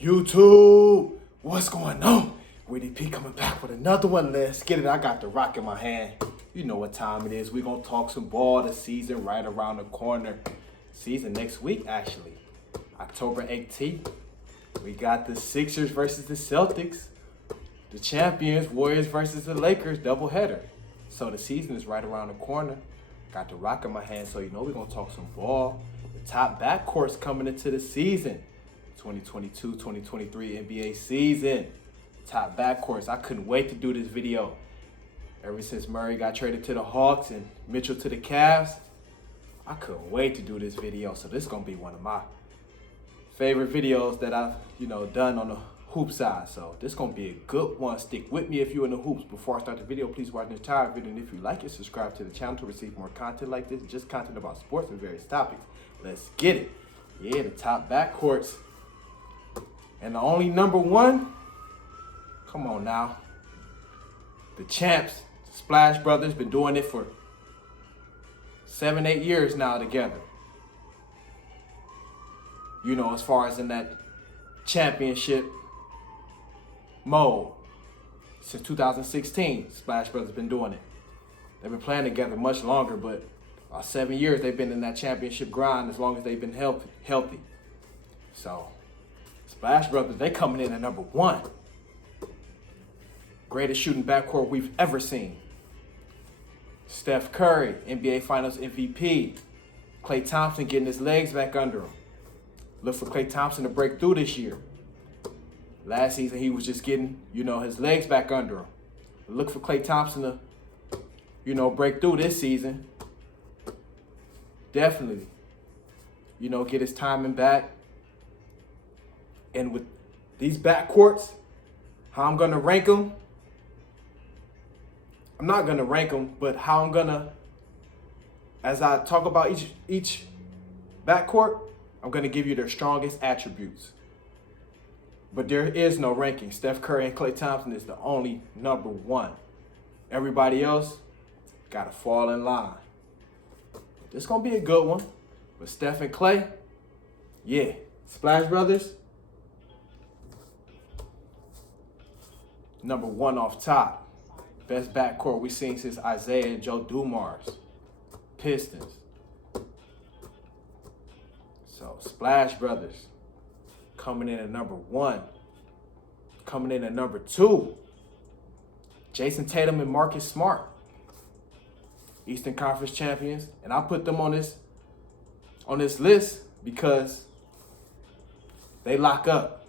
YouTube, what's going on? Widdy P coming back with another one. Let's get it. I got the rock in my hand. You know what time it is. We're going to talk some ball. The season right around the corner. Season next week, actually. October 18th. We got the Sixers versus the Celtics. The champions, Warriors versus the Lakers, doubleheader. So the season is right around the corner. Got the rock in my hand, so you know we're going to talk some ball. The top backcourts coming into the season. 2022-2023 NBA season. Top backcourts. I couldn't wait to do this video. Ever since Murray got traded to the Hawks and Mitchell to the Cavs, I couldn't wait to do this video. So this is going to be one of my favorite videos that I've, done on the hoop side. So this is going to be a good one. Stick with me if you're in the hoops. Before I start the video, please watch the entire video. And if you like it, subscribe to the channel to receive more content like this. Just content about sports and various topics. Let's get it. Yeah, the top backcourts. And the only number one, come on now. The champs, the Splash Brothers, been doing it for 7-8 years now together. As far as in that championship mode. Since 2016, Splash Brothers been doing it. They've been playing together much longer, but 7 years they've been in that championship grind as long as they've been healthy. So, Splash Brothers, they coming in at number one. Greatest shooting backcourt we've ever seen. Steph Curry, NBA Finals MVP. Klay Thompson getting his legs back under him. Look for Klay Thompson to break through this year. Last season, he was just getting, his legs back under him. Look for Klay Thompson to, break through this season. Definitely, get his timing back. And with these backcourts, how I'm going to rank them, I'm not going to rank them, but how I'm going to, as I talk about each backcourt, I'm going to give you their strongest attributes. But there is no ranking. Steph Curry and Klay Thompson is the only number one. Everybody else got to fall in line. This going to be a good one. But Steph and Klay, yeah. Splash Brothers, number one off top. Best backcourt we've seen since Isaiah and Joe Dumars. Pistons. So, Splash Brothers coming in at number one. Coming in at number two, Jason Tatum and Marcus Smart. Eastern Conference champions. And I put them on this list because they lock up.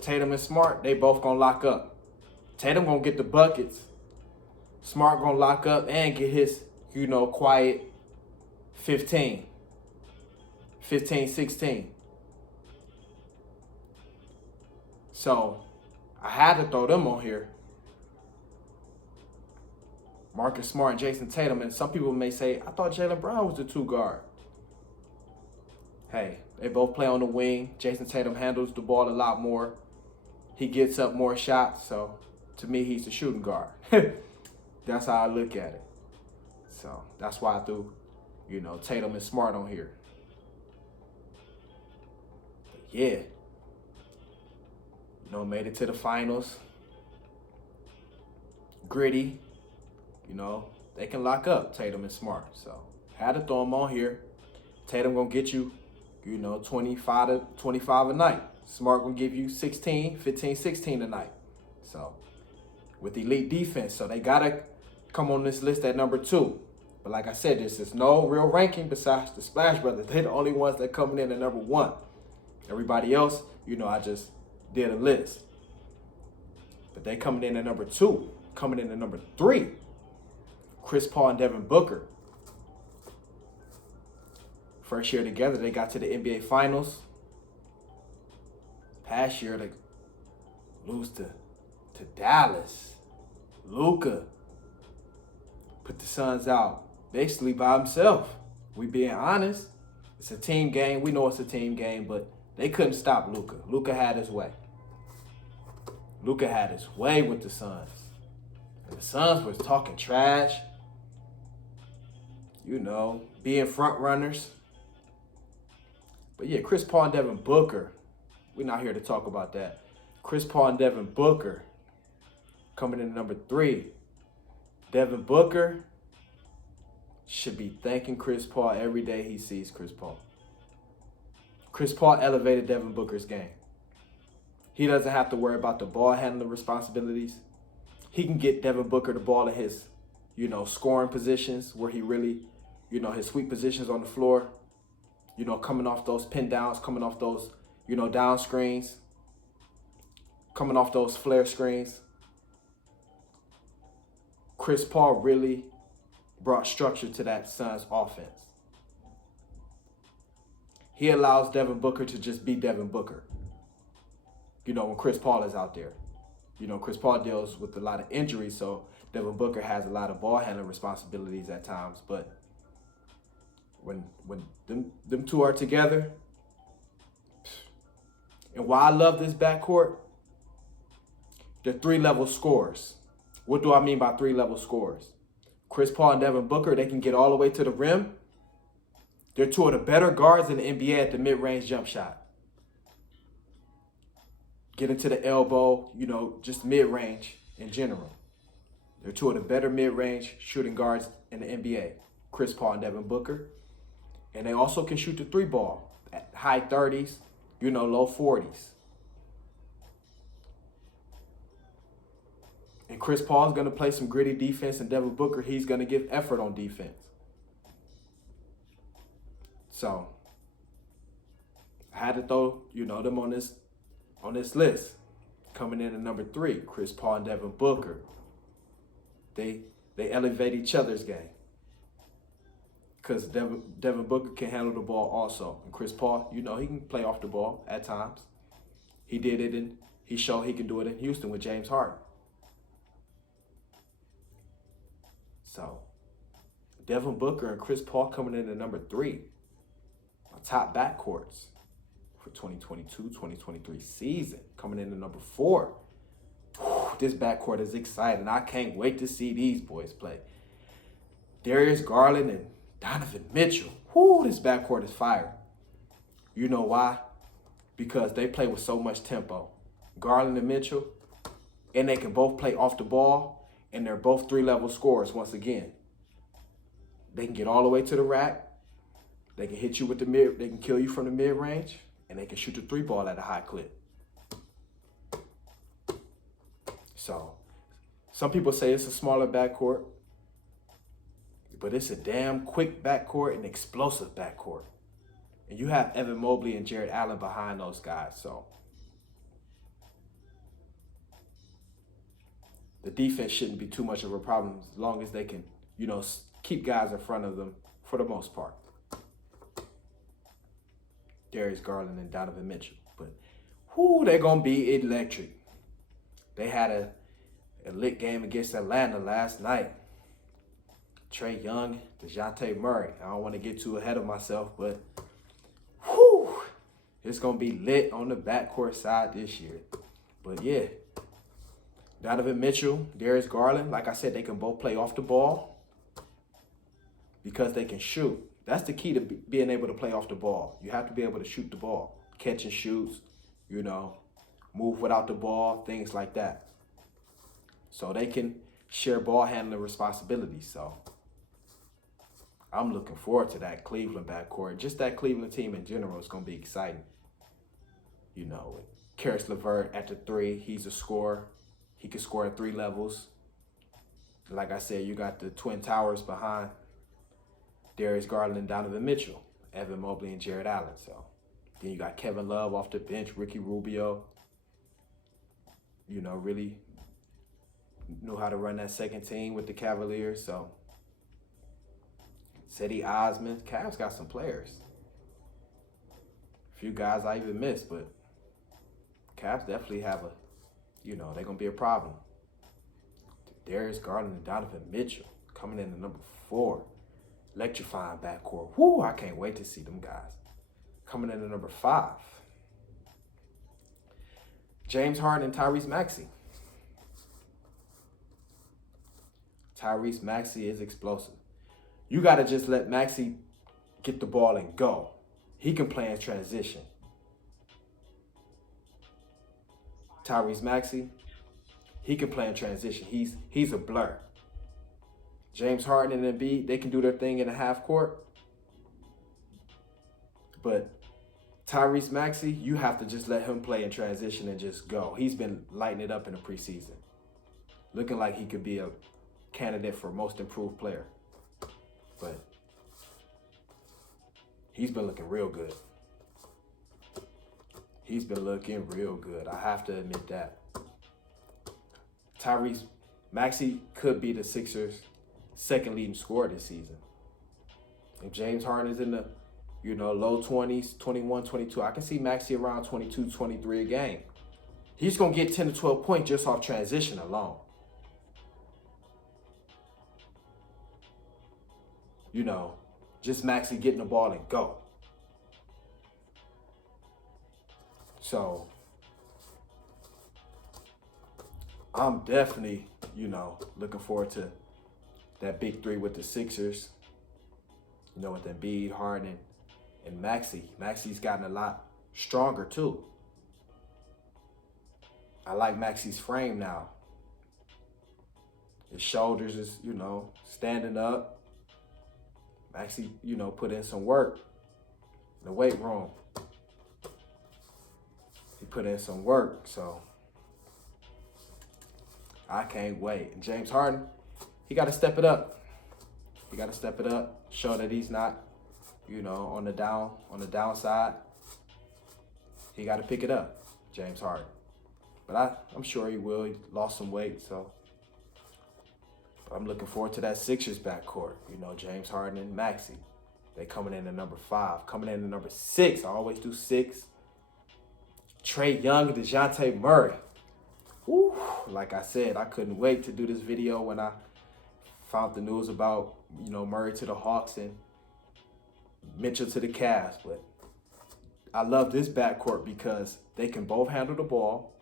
Tatum and Smart, they both gonna lock up. Tatum gonna get the buckets. Smart gonna lock up and get his, quiet 15, 16. So, I had to throw them on here. Marcus Smart and Jason Tatum. And some people may say, I thought Jaylen Brown was the two guard. Hey, they both play on the wing. Jason Tatum handles the ball a lot more. He gets up more shots. So, to me, he's the shooting guard. That's how I look at it. So, that's why I threw, Tatum and Smart on here. But yeah. Made it to the finals. Gritty. They can lock up Tatum and Smart. So, had to throw them on here. Tatum going to get you, 25 a night. Smart going to give you 15, 16 a night. So, with elite defense. So, they got to come on this list at number two. But like I said, this is no real ranking besides the Splash Brothers. They're the only ones that coming in at number one. Everybody else, I just did a list. But they coming in at number two. Coming in at number three, Chris Paul and Devin Booker. First year together, they got to the NBA Finals. Past year, they lose to Dallas. Luka put the Suns out basically by himself. We being honest. It's a team game. We know it's a team game, but they couldn't stop Luka. Luka had his way. Luka had his way with the Suns. And the Suns was talking trash. Being front runners. But yeah, Chris Paul and Devin Booker, We're not here to talk about that. Chris Paul and Devin Booker coming in at number 3. Devin Booker should be thanking Chris Paul every day he sees Chris Paul. Chris Paul elevated Devin Booker's game. He doesn't have to worry about the ball handling responsibilities. He can get Devin Booker the ball in his, scoring positions where he really, his sweet positions on the floor, coming off those pin downs, coming off those, down screens, coming off those flare screens. Chris Paul really brought structure to that Suns offense. He allows Devin Booker to just be Devin Booker. When Chris Paul is out there. Chris Paul deals with a lot of injuries, so Devin Booker has a lot of ball handling responsibilities at times. But when them two are together, and why I love this backcourt, they're 3-level scorers. What do I mean by 3-level scorers? Chris Paul and Devin Booker, they can get all the way to the rim. They're 2 of the better guards in the NBA at the mid-range jump shot. Get into the elbow, just mid-range in general. They're 2 of the better mid-range shooting guards in the NBA. Chris Paul and Devin Booker. And they also can shoot the 3-ball at high 30s, low 40s. And Chris Paul is going to play some gritty defense, and Devin Booker, he's going to give effort on defense. So, I had to throw, them on this list. Coming in at number 3, Chris Paul and Devin Booker. They elevate each other's game. Because Devin Booker can handle the ball also. And Chris Paul, he can play off the ball at times. He did it, and he showed he can do it in Houston with James Harden. So, Devin Booker and Chris Paul coming in at number 3. My top backcourts for 2022-2023 season. Coming in at number 4. Whew, this backcourt is exciting. I can't wait to see these boys play. Darius Garland and Donovan Mitchell. Whew, this backcourt is fire. You know why? Because they play with so much tempo. Garland and Mitchell, and they can both play off the ball. And they're both 3-level scorers once again. They can get all the way to the rack. They can hit you with the mid. They can kill you from the mid-range. And they can shoot the 3-ball at a high clip. So, some people say it's a smaller backcourt. But it's a damn quick backcourt and explosive backcourt. And you have Evan Mobley and Jared Allen behind those guys. So, the defense shouldn't be too much of a problem as long as they can, keep guys in front of them for the most part. Darius Garland and Donovan Mitchell. But, they're going to be electric. They had a lit game against Atlanta last night. Trae Young, DeJounte Murray. I don't want to get too ahead of myself, but, it's going to be lit on the backcourt side this year. But, yeah. Donovan Mitchell, Darius Garland, like I said, they can both play off the ball because they can shoot. That's the key to being able to play off the ball. You have to be able to shoot the ball, catch and shoots, move without the ball, things like that. So they can share ball handling responsibilities. So I'm looking forward to that Cleveland backcourt. Just that Cleveland team in general is going to be exciting. Karis LeVert at the 3, he's a scorer. He can score at 3 levels. Like I said, you got the Twin Towers behind Darius Garland and Donovan Mitchell, Evan Mobley and Jared Allen. So then you got Kevin Love off the bench, Ricky Rubio. Really knew how to run that second team with the Cavaliers. So Cedi Osman, Cavs got some players. A few guys I even missed, but Cavs definitely have they're going to be a problem. Darius Garland and Donovan Mitchell coming in at number 4. Electrifying backcourt. Whoo, I can't wait to see them guys. Coming in at number 5. James Harden and Tyrese Maxey. Tyrese Maxey is explosive. You got to just let Maxey get the ball and go. He can play in transition. Tyrese Maxey, he can play in transition. He's a blur. James Harden and Embiid, they can do their thing in the half court. But Tyrese Maxey, you have to just let him play in transition and just go. He's been lighting it up in the preseason. Looking like he could be a candidate for most improved player. But he's been looking real good. He's been looking real good. I have to admit that. Tyrese Maxey could be the Sixers' second leading scorer this season. If James Harden is in the, low 20s, 21, 22, I can see Maxey around 22, 23 a game. He's going to get 10 to 12 points just off transition alone. Just Maxey getting the ball and go. So, I'm definitely, looking forward to that big three with the Sixers. With Embiid, Harden, and Maxey. Maxey's gotten a lot stronger too. I like Maxey's frame now. His shoulders is, standing up. Maxey, put in some work in the weight room. He put in some work, so I can't wait. And James Harden, he got to step it up. He got to step it up, show that he's not, on the downside. He got to pick it up, James Harden. But I'm sure he will. He lost some weight, so I'm looking forward to that Sixers backcourt. James Harden and Maxey. They coming in at number 5. Coming in at number 6. I always do 6. Trae Young and DeJounte Murray. Woo. Like I said, I couldn't wait to do this video when I found the news about, Murray to the Hawks and Mitchell to the Cavs. But I love this backcourt because they can both handle the ball.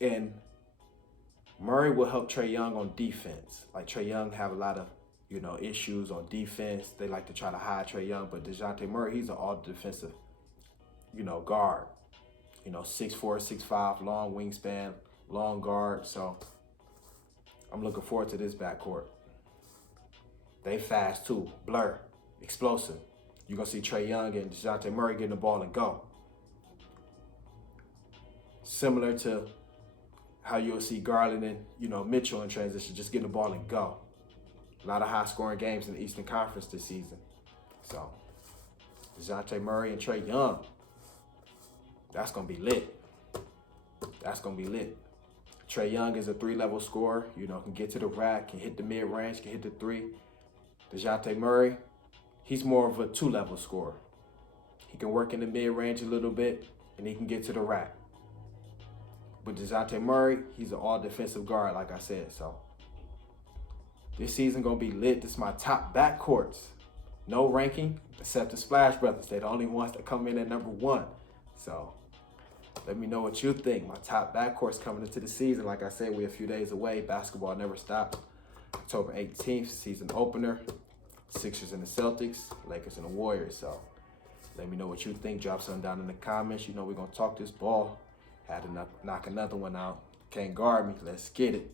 And Murray will help Trae Young on defense. Like Trae Young have a lot of, issues on defense. They like to try to hide Trae Young, but DeJounte Murray, he's an all defensive, guard. 6'4", 6'5", long wingspan, long guard. So I'm looking forward to this backcourt. They fast too, blur, explosive. You're gonna see Trae Young and DeJounte Murray getting the ball and go. Similar to how you'll see Garland and, Mitchell in transition, just getting the ball and go. A lot of high-scoring games in the Eastern Conference this season. So, DeJounte Murray and Trae Young, that's going to be lit. That's going to be lit. Trae Young is a 3-level scorer, can get to the rack, can hit the mid-range, can hit the 3. DeJounte Murray, he's more of a 2-level scorer. He can work in the mid-range a little bit, and he can get to the rack. But DeJounte Murray, he's an all-defensive guard, like I said. So this season going to be lit. This is my top backcourts. No ranking except the Splash Brothers. They're the only ones that come in at number 1. So let me know what you think. My top backcourts coming into the season. Like I said, we're a few days away. Basketball never stops. October 18th, season opener. Sixers and the Celtics. Lakers and the Warriors. So let me know what you think. Drop something down in the comments. We're going to talk this ball. Had to knock another one out. Can't guard me. Let's get it.